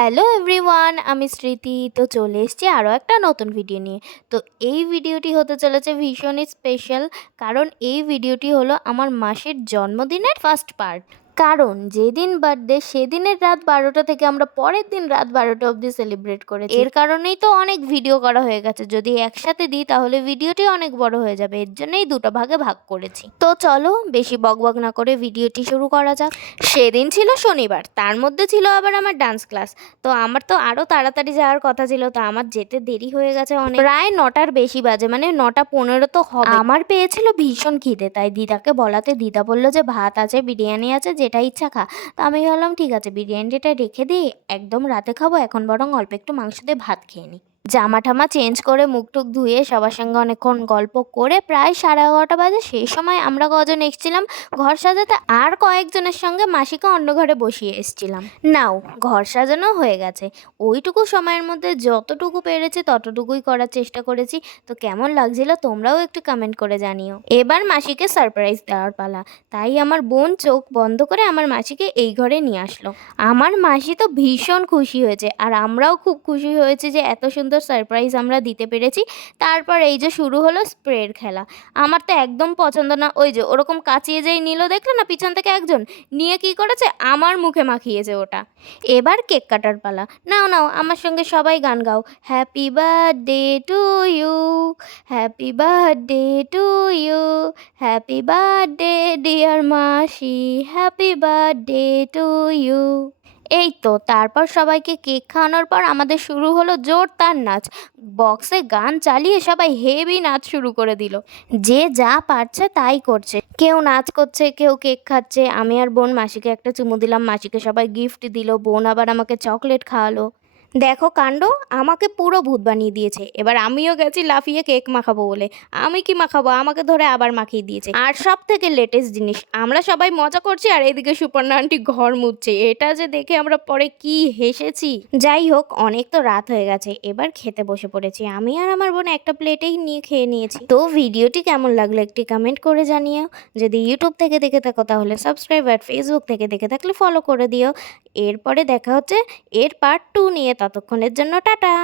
Hello everyone, আমি স্মৃতি। তো চলে এসেছি আরও একটা নতুন ভিডিও নিয়ে। তো এই ভিডিওটি হতে চলেছে ভীষণই স্পেশাল, কারণ এই ভিডিওটি হলো আমার মাসির জন্মদিনের ফার্স্ট পার্ট। কারণ যেদিন বার্থডে সেদিনের রাত 12টা থেকে আমরা পরের দিন রাত 12টা অবধি সেলিব্রেট করেছি। এর কারণেই তো অনেক ভিডিও করা হয়ে গেছে। যদি একসাথে দিই তাহলে ভিডিওটি অনেক বড় হয়ে যাবে, এর জন্যই দুটো ভাগে ভাগ করেছি। তো চলো বেশি বকবক না করে ভিডিওটি শুরু করা যাক। সেদিন ছিল শনিবার, তার মধ্যে ছিল আবার আমার ডান্স ক্লাস। তো আমার তো আরও তাড়াতাড়ি যাওয়ার কথা ছিল, তো আমার যেতে দেরি হয়ে গেছে অনেক। প্রায় 9টার বেশি বাজে, মানে 9:15 তো হবে। আমার পেয়েছিল ভীষণ খিদে, তাই দিদাকে বলাতে দিদা বললো যে ভাত আছে, বিরিয়ানি আছে, যেটা ইচ্ছা খা। তো আমি ভাবলাম ঠিক আছে, বিরিয়ানিটা রেখে দিই, একদম রাতে খাবো, এখন বরং অল্প একটু মাংস দিয়ে ভাত খেয়ে নিই। জামা ঠামা চেঞ্জ করে মুখ টুক ধুয়ে সবার সঙ্গে অনেকক্ষণ গল্প করে প্রায় 11:30 বাজে। সেই সময় আমরা কজন এসেছিলাম ঘর সাজাতে, আর কয়েকজনের সঙ্গে মাসিকে অন্য ঘরে বসিয়ে এসেছিলাম। নাও, ঘর সাজানো হয়ে গেছে। ওইটুকু সময়ের মধ্যে যতটুকু পেরেছি ততটুকুই করার চেষ্টা করেছি। তো কেমন লাগছিল তোমরাও একটু কমেন্ট করে জানিও। এবার মাসিকে সারপ্রাইজ দেওয়ার পালা, তাই আমার বোন চোখ বন্ধ করে আমার মাসিকে এই ঘরে নিয়ে আসলো। আমার মাসি তো ভীষণ খুশি হয়েছে, আর আমরাও খুব খুশি হয়েছি যে এত সুন্দর সারপ্রাইজ আমরা দিতে পেরেছি। তারপর এই যে শুরু হলো স্প্রের খেলা। আমার তো একদম পছন্দ না, ওই যে ওরকম কাচিয়ে যেই নিল, দেখলে না পিছন থেকে একজন নিয়ে কি করেছে, আমার মুখে মাখিয়েছে ওটা। এবার কেক কাটার পালা। নাও নাও, আমার সঙ্গে সবাই গান গাও। Happy birthday to you, happy birthday to you, happy birthday dear mashi, happy birthday to you. এই তো তারপর সবাইকে কেক খাওয়ানোর পর আমাদের শুরু হলো জোরদার নাচ। বক্সে গান চালিয়ে সবাই হেভি নাচ শুরু করে দিল। যে যা পারছে তাই করছে, কেউ নাচ করছে, কেউ কেক খাচ্ছে। আমি আর বোন মাসিকে একটা চুমু দিলাম, মাসিকে সবাই গিফট দিল, বোন আবার আমাকে চকলেট খাওয়ালো। দেখো কাণ্ড, আমাকে পুরো ভূত বানিয়ে দিয়েছে। এবার আমিও গেছি লাফিয়ে কেক মাখাবো বলে। আমি কি মাখাবো, আমাকে ধরে আবার মাখিয়ে দিয়েছে। আর সব থেকে লেটেস্ট জিনিস, আমরা সবাই মজা করছি আর এদিকে সুপর্ণা আন্টি ঘর মুছছে। এটা যে দেখে আমরা পরে কি হেসেছি। যাই হোক, অনেক তো রাত হয়ে গেছে, এবার খেতে বসে পড়েছি। আমি আর আমার বোন একটা প্লেটেই নিয়ে খেয়ে নিয়েছি। তো ভিডিওটি কেমন লাগলো একটি কমেন্ট করে জানিও। যদি ইউটিউব থেকে দেখে থাকো তাহলে সাবস্ক্রাইব, আর ফেসবুক থেকে দেখে থাকলে ফলো করে দিও। এরপরে দেখা হচ্ছে এর পার্ট 2 নিয়ে। ততক্ষণের জন্য টাটা।